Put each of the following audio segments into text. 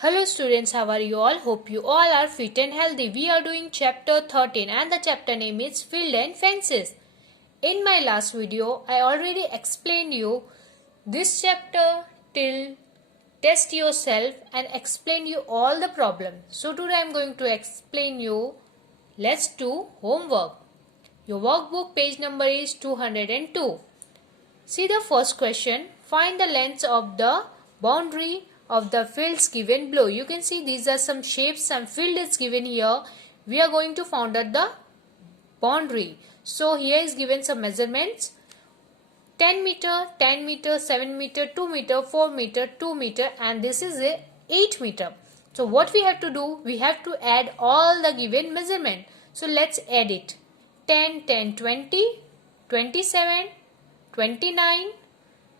Hello students, how are you all? Hope you all are fit and healthy. We are doing chapter 13 and the chapter name is Field and Fences. In my last video, I already explained you this chapter till test yourself and explain you all the problems. So today I am going to explain you. Let's do homework. Your workbook page number is 202. See the first question. Find the lengths of the boundary of the fields given below. You can see these are some shapes, some field is given here. We are going to find out the boundary. So here is given some measurements. 10 meter, 10 meter, 7 meter, 2 meter, 4 meter, 2 meter and this is a 8 meter. So what we have to do? We have to add all the given measurement. So let's add it. 10, 10, 20, 27, 29,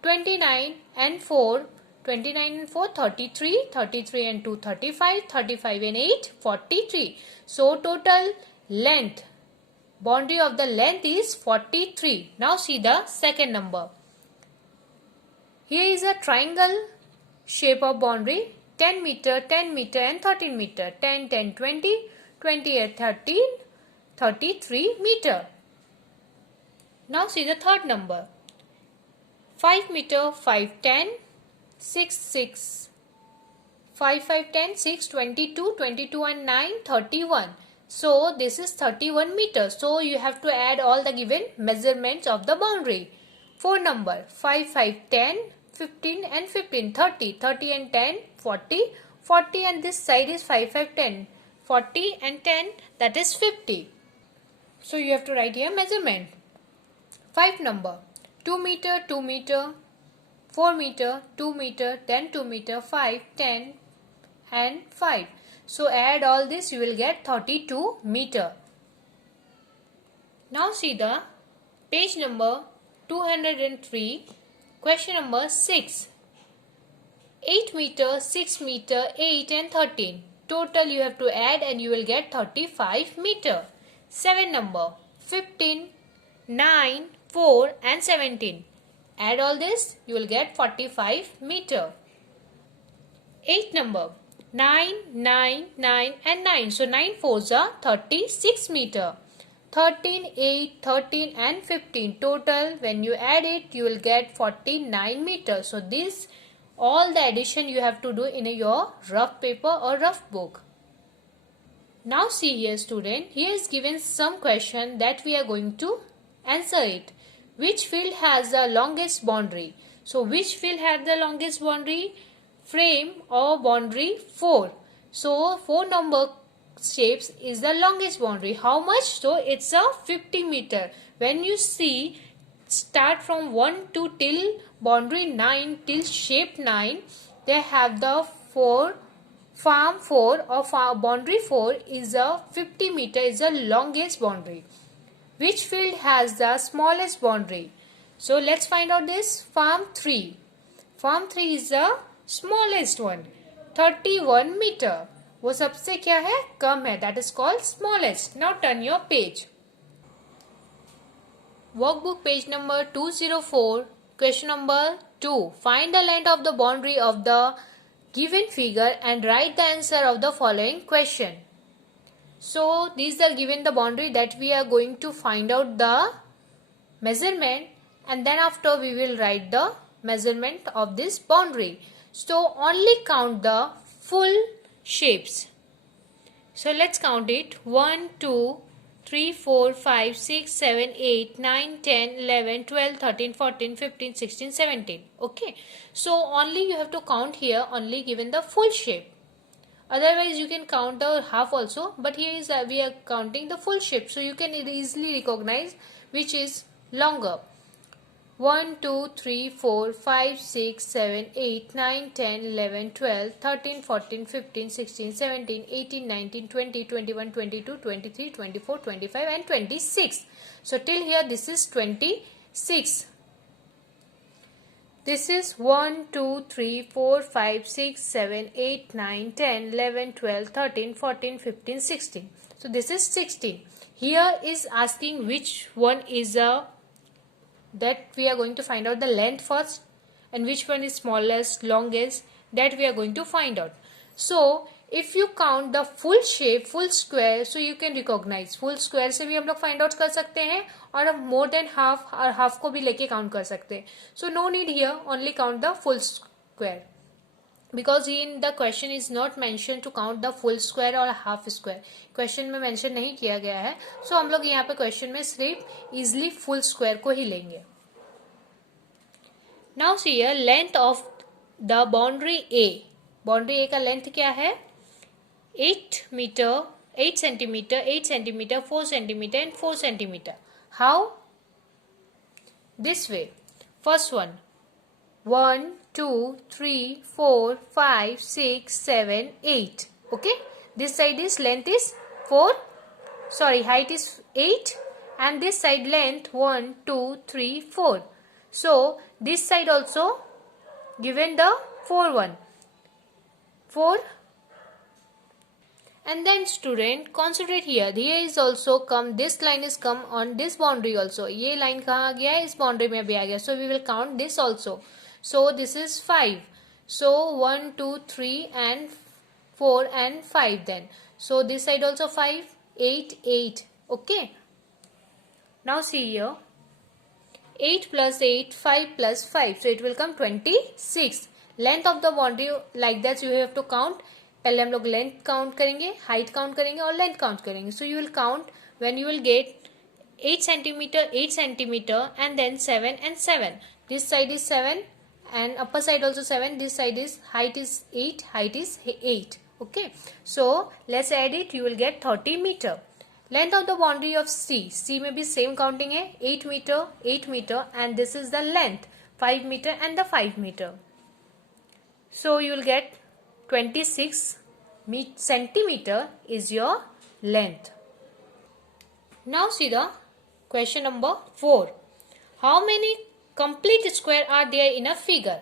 29 and 4, 29 and 4, 33, 33 and 2, 35, 35 and 8, 43. So total length, boundary of the length is 43. Now see the second number. Here is a triangle shape of boundary, 10 meter, 10 meter and 13 meter, 10, 10, 20, 20 and 13, 33 meter. Now see the third number. 5 meter, 5, 10, 6, 6, 5, 5, 10, 6, 22, 22 and 9, 31. So this is 31 meters. So you have to add all the given measurements of the boundary. 4 number, 5, 5, 10, 15 and 15, 30, 30 and 10, 40, 40 and this side is 5, 5, 10, 40 and 10 that is 50. So you have to write here measurement. 5 number. 2 meter, 2 meter, 4 meter, 2 meter, then 2 meter, 5, 10 and 5. So add all this, you will get 32 meter. Now see the page number 203, question number 6. 8 meter, 6 meter, 8 and 13. Total you have to add and you will get 35 meter. 7 number, 15, 9, 4 and 17. Add all this, you will get 45 meter. 8 number, 9, 9, 9 and 9. So 9 4s are 36 meter. 13, 8, 13 and 15. Total when you add it, you will get 49 meter. So this all the addition you have to do in your rough paper or rough book. Now see here student, here is given some question that we are going to answer it. Which field has the longest boundary? So which field has the longest boundary? Frame or boundary 4. So 4 number shapes is the longest boundary. How much? So it's a 50 meter. When you see start from 1 to till boundary 9 till shape 9, they have the 4 farm 4 or boundary 4 is a 50 meter is the longest boundary. Which field has the smallest boundary? So let's find out this. Farm 3. Farm 3 is the smallest one. 31 meter. वो सबसे क्या है? कम है. That is called smallest. Now turn your page. Workbook page number 204. Question number 2. Find the length of the boundary of the given figure and write the answer of the following question. So these are given the boundary that we are going to find out the measurement and then after we will write the measurement of this boundary. So only count the full shapes. So let's count it. 1, 2, 3, 4, 5, 6, 7, 8, 9, 10, 11, 12, 13, 14, 15, 16, 17. Okay. So only you have to count here only given the full shape. Otherwise you can count the half also, but here is we are counting the full shape, so you can easily recognize which is longer. 1, 2, 3, 4, 5, 6, 7, 8, 9, 10, 11, 12, 13, 14, 15, 16, 17, 18, 19, 20, 21, 22, 23, 24, 25 and 26. So till here this is 26. This is 1, 2, 3, 4, 5, 6, 7, 8, 9, 10, 11, 12, 13, 14, 15, 16. So this is 16. Here is asking which one is that we are going to find out the length first and which one is smallest, longest, that we are going to find out. So if you count the full shape, full square, so you can recognize. full square से भी हम लोग find out कर सकते हैं और हम more than half और half को भी लेके count कर सकते हैं. So no need here, only count the full square because in the question is not mentioned to count the full square or half square. Question में mention नहीं किया गया है. So हम लोग यहाँ पे question में सिर्फ easily full square को ही लेंगे. Now see here, length of the boundary A. Boundary A का length क्या है? 8 meter, 8 centimeter, 8 centimeter, 4 centimeter and 4 centimeter. How? This way. First one. 1, 2, 3, 4, 5, 6, 7, 8. Okay. This side is length is 4. Sorry, height is 8. And this side length 1, 2, 3, 4. So, this side also given the 4 one. 4. And then student, concentrate here. Here is also come, this line is come on this boundary also. ये line कहाँ आ गया है? इस boundary में भी आ गया. So we will count this also. So this is 5. So 1, 2, 3 and 4 and 5 then. So this side also 5, 8, 8. Okay. Now see here. 8 plus 8, 5 plus 5. So it will come 26. Length of the boundary like that you have to count. पहले हम लोग length count करेंगे, height count करेंगे और length count करेंगे. So you will count when you will gate 8 centimeter, 8 centimeter and then 7 and 7. This side is 7 and upper side also 7. This side is height is 8, height is 8. Okay. So let's add it. You will get 30 meter. Length of the boundary of C. C में भी same counting है. 8 meter, 8 meter and this is the length 5 meter and the 5 meter. So you will get 26 centimeter is your length. Now see the question number 4. How many complete square are there in a figure?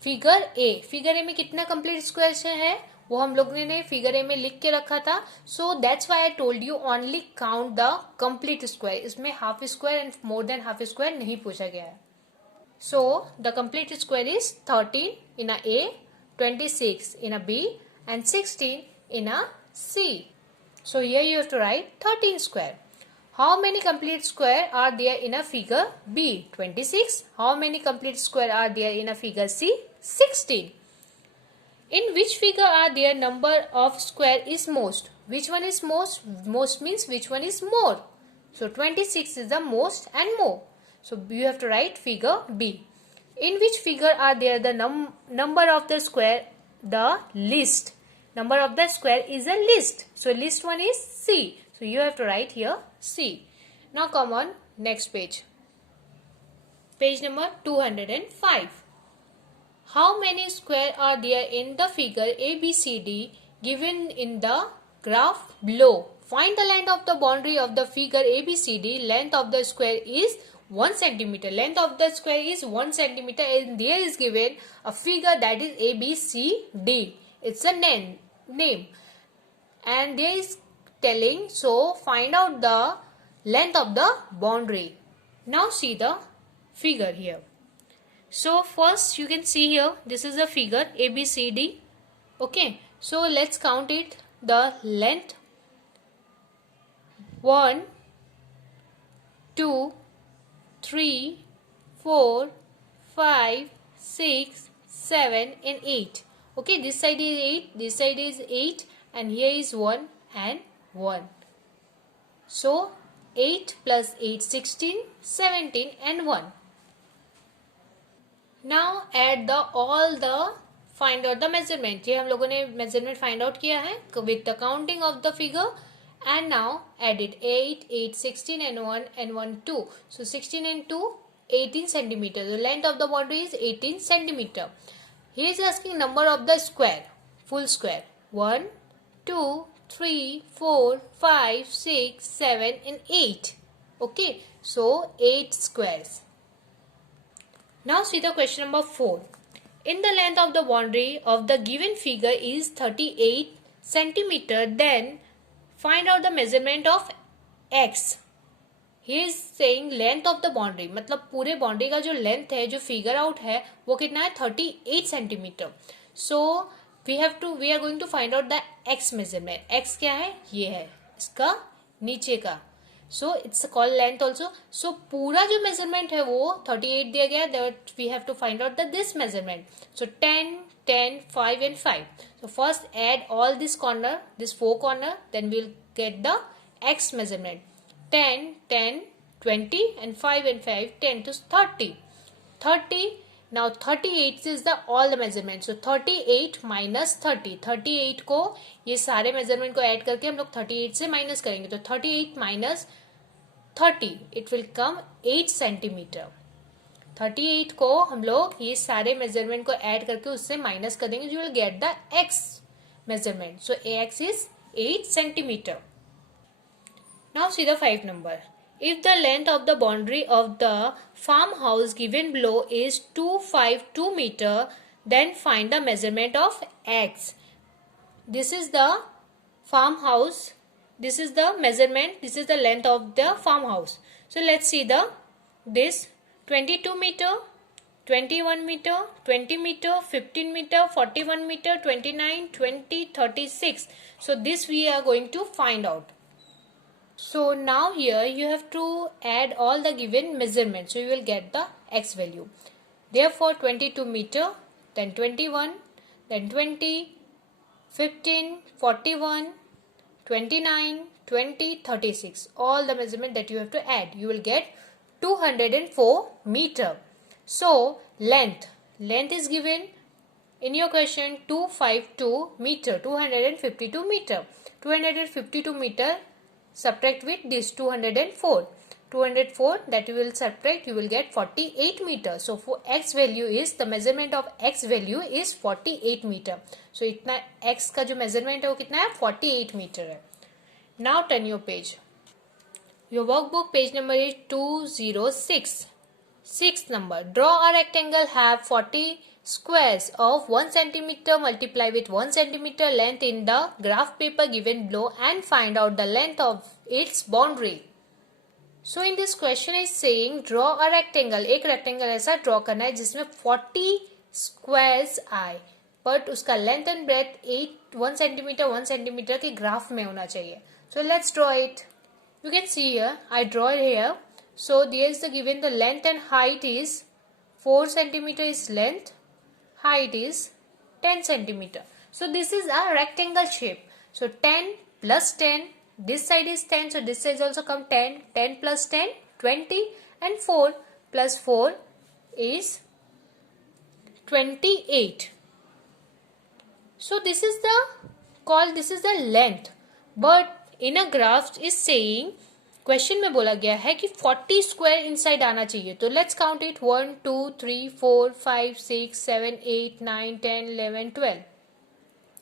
Figure A. Figure A में कितना complete square है वो हम लोग ने figure A में लिख के रखा था. So that's why I told you only count the complete square. इसमें half square and more than half square नहीं पूछा गया है. So the complete square is 13 in a A, 26 in a B and 16 in a C. So here you have to write 13 square. How many complete square are there in a figure B? 26. How many complete square are there in a figure C? 16. In which figure are there number of square is most? Which one is most? Most means which one is more. So 26 is the most and more. So you have to write figure B. In which figure are there the number of the square the least? Number of the square is a least. So least one is C. So you have to write here C. Now come on next page. Page number 205. How many square are there in the figure ABCD given in the graph below? Find the length of the boundary of the figure ABCD. Length of the square is 1 centimeter. Length of the square is 1 centimeter and there is given a figure that is ABCD. It's a name. And there is telling, so find out the length of the boundary. Now see the figure here. So first you can see here, this is a figure ABCD. Okay. So let's count it. The length 1, 2, 3, 4, 5, 6, 7 and 8. Okay, this side is 8, this side is 8 and here is 1 and 1. So 8 plus 8, 16, 17 and 1. Now add all the find out the measurement. ये हम लोगों ने measurement find out किया है with the counting of the figure. And now add it 8, 8, 16 and 1 and 1, 2. So 16 and 2, 18 centimeter. The length of the boundary is 18 centimeter. He is asking number of the square, full square. 1, 2, 3, 4, 5, 6, 7 and 8. Okay, so 8 squares. Now see the question number 4. In the length of the boundary of the given figure is 38 centimeter, then find out the measurement of x. He is saying length of the boundary, मतलब पूरे boundary का जो length है, जो figure out है, वो कितना है 38 centimeter. So we are going to find out the x measurement. x क्या है, ये है इसका नीचे का. So it's called length also. So पूरा जो measurement है वो 38 दिया गया. That we have to find out this measurement. So 10, 10, 5 and 5. So first add all this corner, this 4 corner, then we'll get the x measurement. 10, 10, 20 and 5 and 5, 10 to 30. 30. Now 38 is the all the measurement. So 38 minus 30. 38 को ये सारे measurement को add करके हम लोग 38 से minus करेंगे. तो 38 minus 30, it will come 8 centimeter. 38 को हम लोग ये सारे measurement को add करके उससे minus कर देंगे. You will get the x measurement. So ax is 8 centimeter. Now see the 5 number. If the length of the boundary of the farmhouse given below is 252 meter, then find the measurement of x. This is the farmhouse. This is the measurement. This is the length of the farmhouse. So let's see this 22 meter, 21 meter, 20 meter, 15 meter, 41 meter, 29, 20, 36. So this we are going to find out. So now here you have to add all the given measurements. So you will get the x value. Therefore 22 meter, then 21, then 20, 15, 41, 29, 20, 36. All the measurement that you have to add. You will get 204 meter. So length is given in your question 252 meter, 252 meter. 252 meter. Subtract with this 204 that you will subtract, you will get 48 meter. So for x value is, the measurement of x value is 48 meter. So इतना x का जो measurement है वो कितना है, 48 meter है. Now turn your page. Your workbook page number is 206. 6th number. Draw a rectangle have 40 squares of 1 centimeter multiply with 1 centimeter length in the graph paper given below and find out the length of its boundary. So in this question is saying draw a rectangle. एक rectangle ऐसा draw करना है जिसमें 40 squares आए, but उसका length and breadth 1 centimeter 1 centimeter के graph में होना चाहिए. So let's draw it. You can see here, I draw it here. So there is the given the length and height is 4 centimeter is length, height is 10 centimeter. So this is a rectangle shape. So 10 plus 10, this side is 10, so this side also come 10, 10 plus 10, 20 and 4 plus 4 is 28. So this is the length, but in a graph is saying, question में बोला गया है कि 40 square inside आना चाहिए. तो let's count it 1 2 3 4 5 6 7 8 9 10 11 12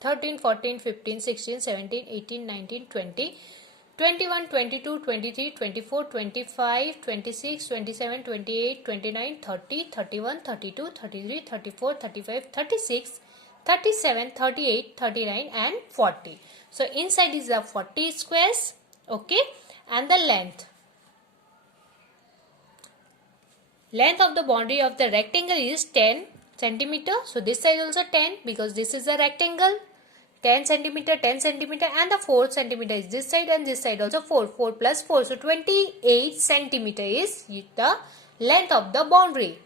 13 14 15 16 17 18 19 20 21 22 23 24 25 26 27 28 29 30 31 32 33 34 35 36 37 38 39 and 40. So inside is the 40 squares. Okay. And the length of the boundary of the rectangle is 10 centimeter. So this side also 10 because this is a rectangle. 10 centimeter, 10 centimeter and the 4 centimeter is this side and this side also 4. 4 plus 4. So 28 centimeter is the length of the boundary.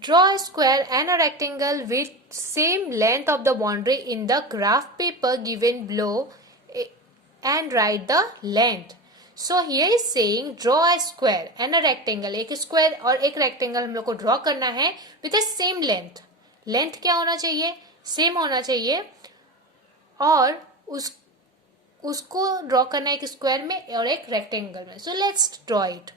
Draw a square and a rectangle with same length of the boundary in the graph paper given below and write the length. So here is saying draw a square and a rectangle. एक square और एक rectangle हम लोग को draw करना है with the same length. Length क्या होना चाहिए? Same होना चाहिए और उसको draw करना है एक square में और एक rectangle में. So let's draw it.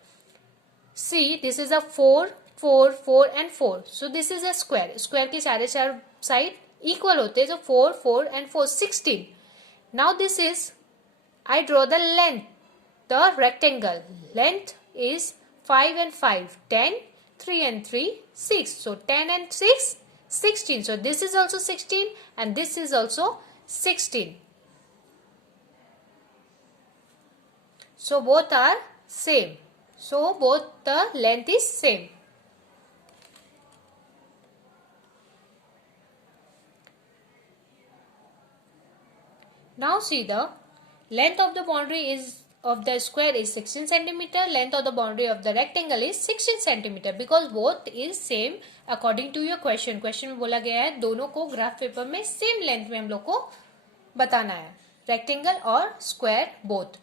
See, this is a 4, 4, 4 and 4. So this is a square. Square के सारे चार side equal होते हैं. So 4, 4 and 4, 16. Now this is, I draw the length, the rectangle. Length is 5 and 5, 10, 3 and 3, 6. So 10 and 6, 16. So this is also 16 and this is also 16. So both are same. So both the length is same. Now see the length of the boundary is of the square is 16 centimeter. Length of the boundary of the rectangle is 16 centimeter because both is same according to your question. Question में बोला गया है दोनों को graph paper में same length में हम लोग को बताना है, रेक्टेंगल और square both.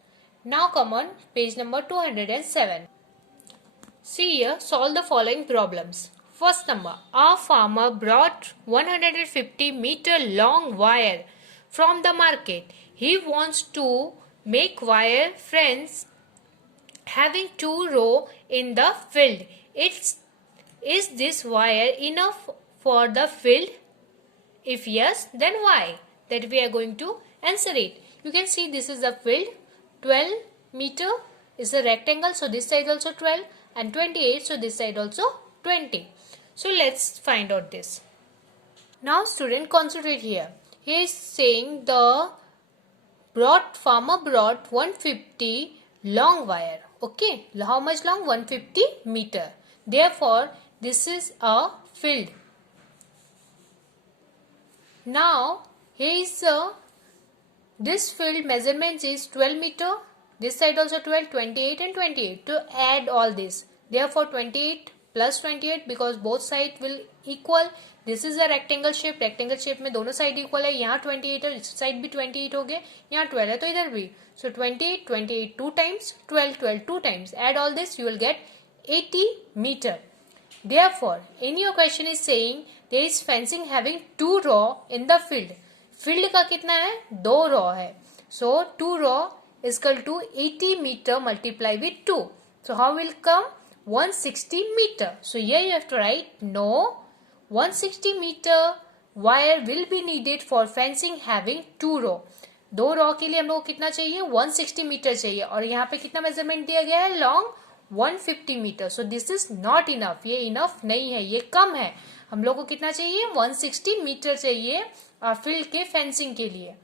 Now come on page number 207. See here, solve the following problems. First number, a farmer brought 150 meter long wire from the market. He wants to make wire fence having 2 rows in the field. Is this wire enough for the field? If yes, then why? That we are going to answer it. You can see this is the field. 12 meter is a rectangle, so this side also 12, and 28, so this side also 20. So let's find out this. Now student, concentrate here. He is saying the farmer brought 150 long wire. Okay, how much long? 150 meter. Therefore, this is a field. Now, this field measurement is 12 meter. This side also 12, 28 and 28. To add all this. Therefore, 28 plus 28 because both sides will equal. This is a rectangle shape. Rectangle shape में दोनों side equal है. यहाँ 28 है, इस side भी 28 हो गए. यहाँ 12 है तो इधर भी. So 28, 28 2 times, 12, 12 2 times. Add all this, you will get 80 meter. Therefore, in your question is saying there is fencing having 2 row in the field. Field का कितना है? 2 row है. So 2 row is equal to 80 meter multiply with 2. So how will come? 160 meter. So here you have to write no. 160 meter wire will be needed for fencing having 2 row. 2 row के लिए हम लोग को कितना चाहिए? 160 metre चाहिए. और यहाँ पे कितना मेजरमेंट दिया गया है? Long 150 metre. So this is not enough. ये इनफ नहीं है, ये कम है. हम लोग को कितना चाहिए? 160 मीटर चाहिए फील्ड के फेंसिंग के लिए.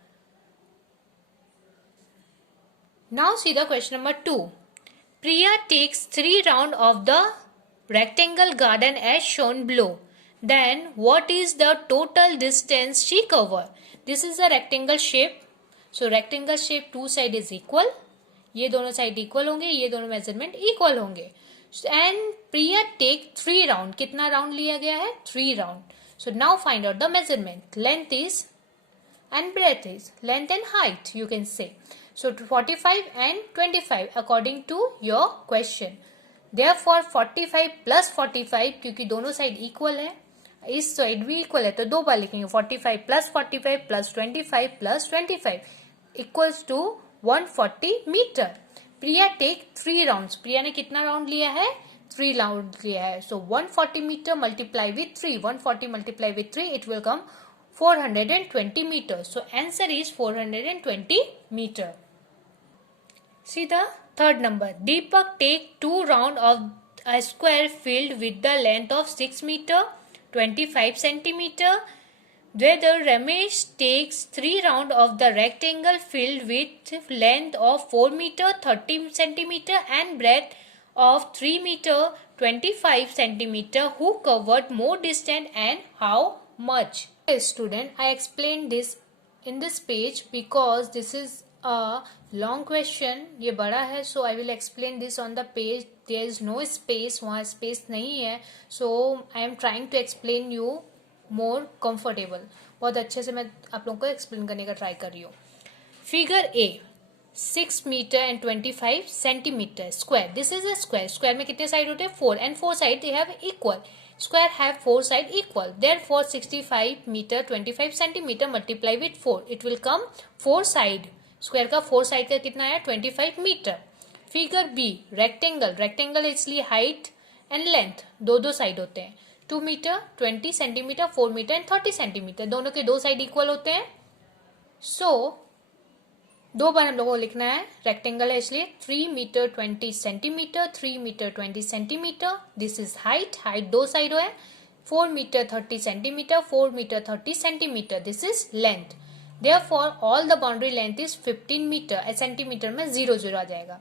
Now see the question number 2. Priya takes 3 rounds of the rectangle garden as shown below. Then what is the total distance she covered? This is a rectangle shape. So rectangle shape 2 side is equal. ये दोनों side equal होंगे, ये दोनों measurement equal होंगे. And Priya take 3 round. कितना round लिया गया है? 3 round. So now find out the measurement. Length is and breadth is. Length and height you can say. So 45 and 25 according to your question. Therefore 45 plus 45 क्योंकि दोनों side equal है, इस side भी equal है तो 2 बार लिखेंगे. 45 plus 45 plus 25 plus 25 equals to 140 metre. Priya take 3 rounds. Priya ने कितना राउंड लिया है? 3 राउंड लिया है. So 140 metre multiply with 3. 140 multiply with 3 it will come 420 metre. So answer is 420 metre. See the third number. Deepak take 2 round of a square field with the length of 6 meter 25 centimeter. Whether Ramesh takes 3 rounds of the rectangle filled with length of 4 meter 30 centimeter and breadth of 3 meter 25 centimeter, who covered more distance and how much? Yes, student, I explained this in this page because this is a long question. ये बड़ा है, so I will explain this on the page. There is no space, वहाँ space नहीं है, so I am trying to explain you more comfortable. बहुत अच्छे से मैं आप लोगों को एक्सप्लेन करने का ट्राई कर रही हूँ. Figure A 6 metre and 25 centimetre square. This is a square. Square में कितने साइड होते हैं? 4 and 4 side they have equal. Square have 4 side equal. Therefore 65 metre 25 centimetre multiply with 4 it will come 4 side. Square का 4 side का कितना है? 25 metre. Figure B rectangle. Rectangle इसलिए height and length दो साइड होते हैं. 2 metre 20 centimetre 4 metre and 30 centimetre. दोनों के 2 साइड इक्वल होते हैं. सो 2 बार हम लोगों को लिखना है. रेक्टेंगल है इसलिए 3 metre 20 centimetre 3 metre 20 centimetre. This is height. Height 2 side है. 4 metre 30 centimetre 4 metre 30 centimetre. This is length. Therefore all the boundary length is 15 metre. Centimetre में 0 0 आ जाएगा.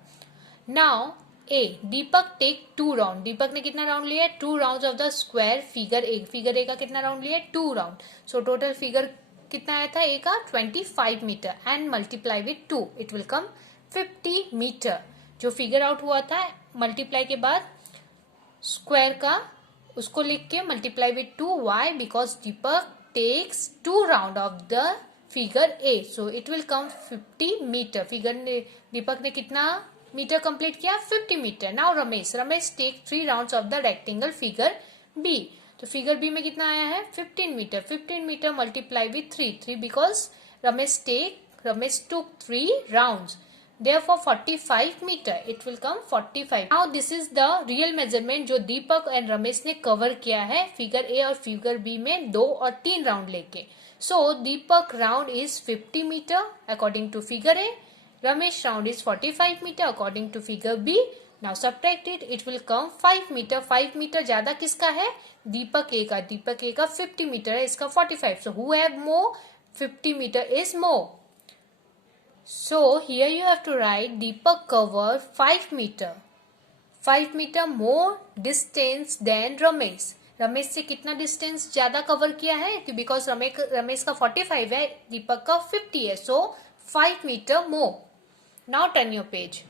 Now A Deepak take 2 round. Deepak ने कितना राउंड लिया है? 2 round of the square. Figure A का कितना राउंड लिया है? 2 राउंड. सो टोटल फिगर कितना आया था ए का 25 metre and multiply with 2 it will come 50 metre. जो फिगर आउट हुआ था मल्टीप्लाई के बाद स्क्वायर का उसको लिख के multiply with 2. Why? Because Deepak takes 2 round of the figure A, so it will come 50 metre. Deepak ने कितना मीटर कंप्लीट किया? 50 metre. Now Ramesh take 3 rounds of the rectangle figure B. तो फिगर बी में कितना आया है? 15 metre. 15 metre multiply with 3 because Ramesh took 3 rounds. Therefore 45 meter. It will come 45. Now this is the real measurement जो दीपक and Ramesh ने cover किया है figure A और फिगर बी में 2 और 3 राउंड लेके. So Deepak round is 50 meter according to figure A. Ramesh round is 45 meter according to figure B. Now subtract it. It will come 5 meter. 5 meter ज्यादा किसका है? दीपक ए का. दीपक ए का 50 meter है, इसका 45. So who have more? 50 meter is more. So here you have to write Deepak covered 5 meter. 5 meter more distance than Ramesh. Ramesh से कितना distance ज्यादा कवर किया है? बिकॉज रमेश का 45 है, दीपक का 50 है, so 5 metre more. Now turn your page.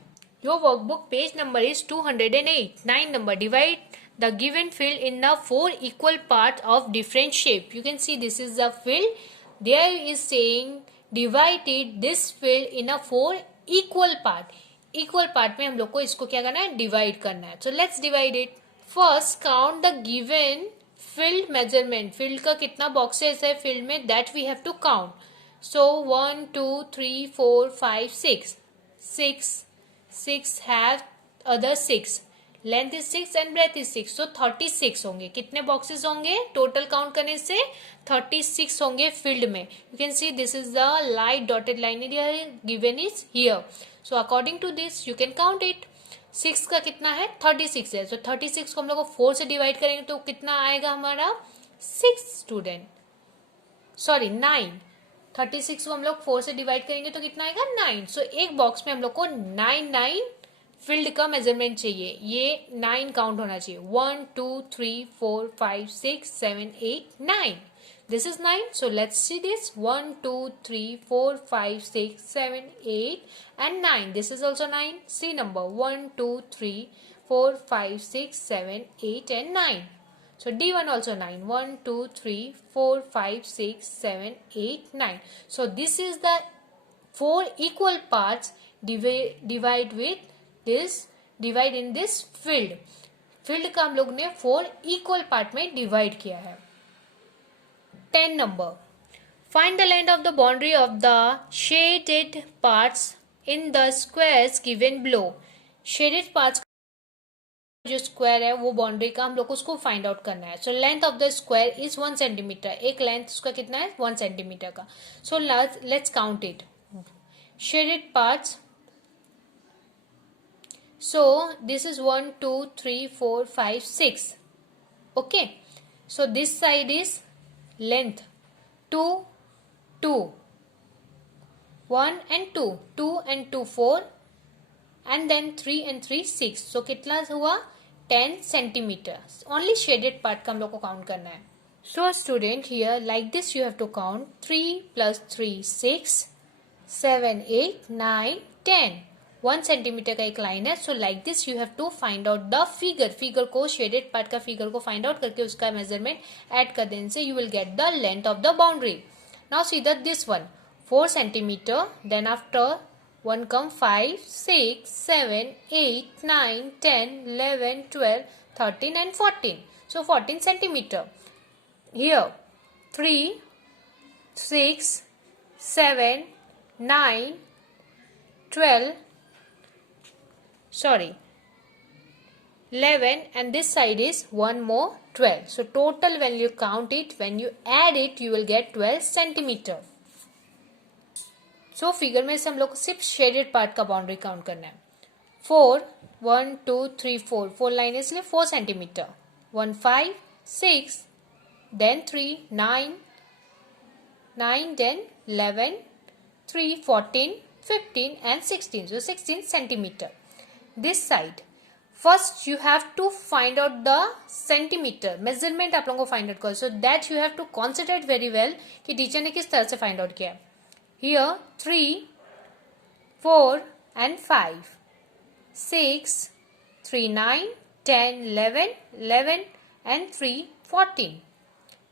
Your workbook page number is 208. 9 number. Divide the given field in the 4 equal parts of different shape. You can see this is the field. There is saying divided this field in a 4 equal part. Equal part में हम लोग को इसको क्या करना है? Divide करना है. So let's divide it. First count the given field measurement. Field का कितना बॉक्सेस है फील्ड में, that we have to count. So 1 2 3 4 5 6 have other 6. Length is 6 and breadth is 6, so 36 होंगे. कितने बॉक्सेस होंगे टोटल काउंट करने से? 36 होंगे फील्ड में. You can see this is the light dotted line given is here. So according to this you can count it. 6 का कितना है? 36 है. सो 36 को हम लोग 4 से डिवाइड करेंगे तो कितना आएगा हमारा? 6 स्टूडेंट, सॉरी 9. 36 को हम लोग 4 से डिवाइड करेंगे तो कितना आएगा? 9. सो एक बॉक्स में हम लोग को 9 फील्ड का मेजरमेंट चाहिए. ये 9 काउंट होना चाहिए. 1 2 3 4 5 6 7 8 9. This is 9. So let's see this. 1 2 3 4 5 6 7 8 and 9. This is also 9. See number 1 2 3 4 5 6 7 8 and 9. So D1 also 9. 1 2 3 4 5 6 7 8 9. So this is the 4 equal parts. Divide in this field. Field का हम लोग ने 4 equal part में divide किया है. 10 number. Find the length of the boundary of the shaded parts in the squares given below. Shaded parts जो square है वो बाउंड्री का हम लोग को उसको फाइंड आउट करना है. So length of the square is 1 centimetre. एक लेंथ उसका कितना है? 1 सेंटीमीटर का. So let's count it. Shaded parts. So this is 1 2 3 4 5 6. Okay, so this side is length 2 2 1 and 2 2 and 2 4 and then 3 and 3 6. so कितना हुआ? 10 centimeter. only shaded part का हम लोग को काउंट करना है. so student here like this you have to count 3 plus 3 6 7 8 9 10. 1 centimetre का एक लाइन है. So like this you have to find out the figure को शेडेड पार्ट का फिगर को फाइंड आउट करके उसका मेजरमेंट ऐड कर देने से you will get the length of the boundary. Now see that this one 4 centimetre. Then after 1 come 5 6 7 8 9 10 11 12 13 and 14. So 14 centimeter. Here 3 6 7 9 12 11 and this side is one more 12. So total when you count it, when you add it, you will get 12 centimeter. So figure में से हम लोग को सिर्फ shaded part का boundary count करना है. 4 1 2 3 4 4 line इसलिए 4 centimetre. 1 5 6 then 3 9 9 then 11 3 14 15 and 16. So 16 centimeter. This side first you have to find out the centimetre measurement आप लोगों को फाइंड आउट करो. So that you have to concentrate very well कि teacher ने किस तरह से फाइंड आउट किया. Here 3, 4 and 5, 6, 3, 9, 10, 11, 11 and 3, 14.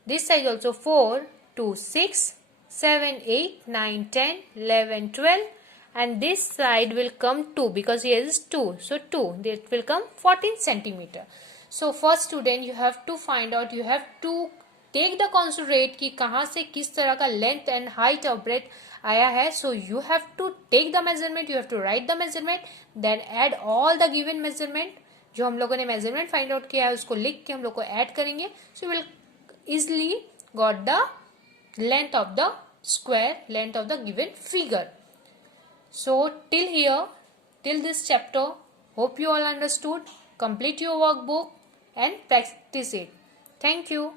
This side also 4, 2, 6, 7, 8, 9, 10, 11, 12 and this side will come 2 because here is 2. So 2, it will come 14 centimeter. So first student you have to find out, you have to take the considerate कि कहाँ से किस तरह का length and height और breadth आया है. So you have to take the measurement, you have to write the measurement, then add all the given measurement. जो हम लोगों ने measurement find out किया है उसको लिख के हम लोग को add करेंगे. So we will easily got the length of the square, length of the given figure. So till here, till this chapter, hope you all understood. Complete your workbook and practice it. Thank you.